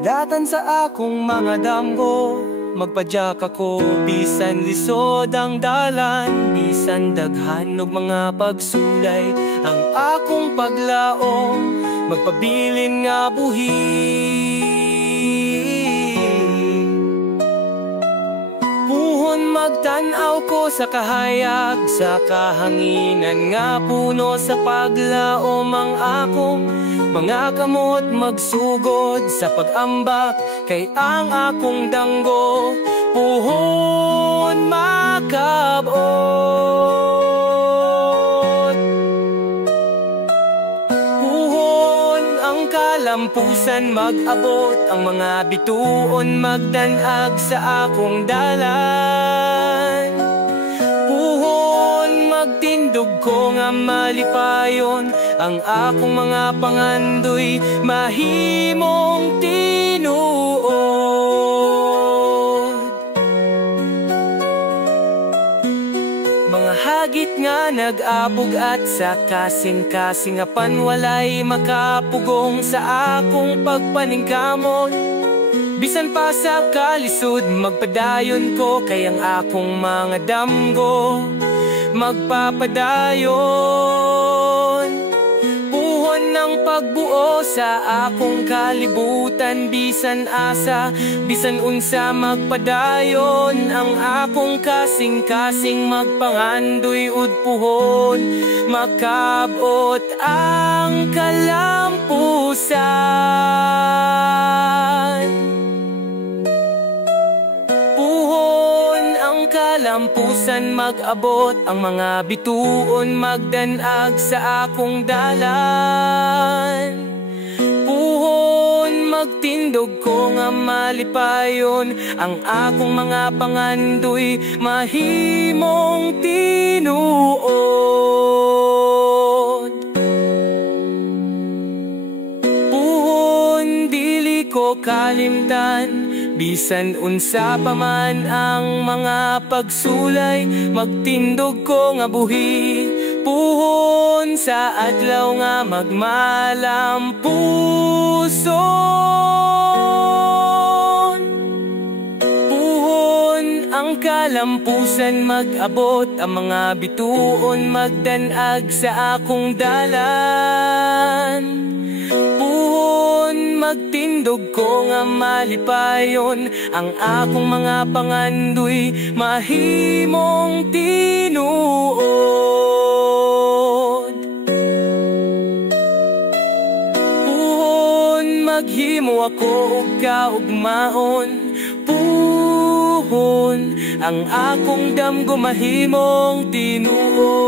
Padatan sa akong mga damgo, magpadyak ako bisan lisod ang dalan, bisan daghan og mga pagsulay ang akong paglaom, magpabilin nga buhi. Puhon magtan-aw ko sa kahayag, sa kahanginan nga puno sa paglaom ang akong mga kamot magsugod sa pag-ambak kay ang akong danggo puhon makabot. Puhon ang kalampusan mag-abot, ang mga bituon magdanag sa akong dalan. Puhon magtindog ko nga malipayon, ang akong mga pangandoy mahimong tinuod. Mga hagit nga nag-abog at sa kasing-kasingapan walay makapugong sa akong pagpaningkamot. Bisan pa sa kalisod magpadayon ko kay ang akong mga damgo magpapadayon. Puhon ng pagbuo sa akong kalibutan, bisan asa, bisan unsa magpadayon ang akong kasing-kasing magpangandoy ud puhon makabot ang kalampusan. Kalampusan mag-abot, ang mga bituon magdanag sa akong dalan. Puhon magtindog ko nga malipayon, ang akong mga pangandoy mahimong tinuod. Puhon dili ko kalimtan, bisan unsa pa man ang mga pagsulay, magtindog ko nga buhi. Puhon sa adlaw nga magmalampuson. Puhon ang kalampusan mag-abot, ang mga bituon magdanag sa akong dalan. Magtindog ko nga malipayon, ang akong mga pangandoy mahimong tinuod. Puhon maghimo ako og kaugmaon, puhon ang akong damgo mahimong tinuod.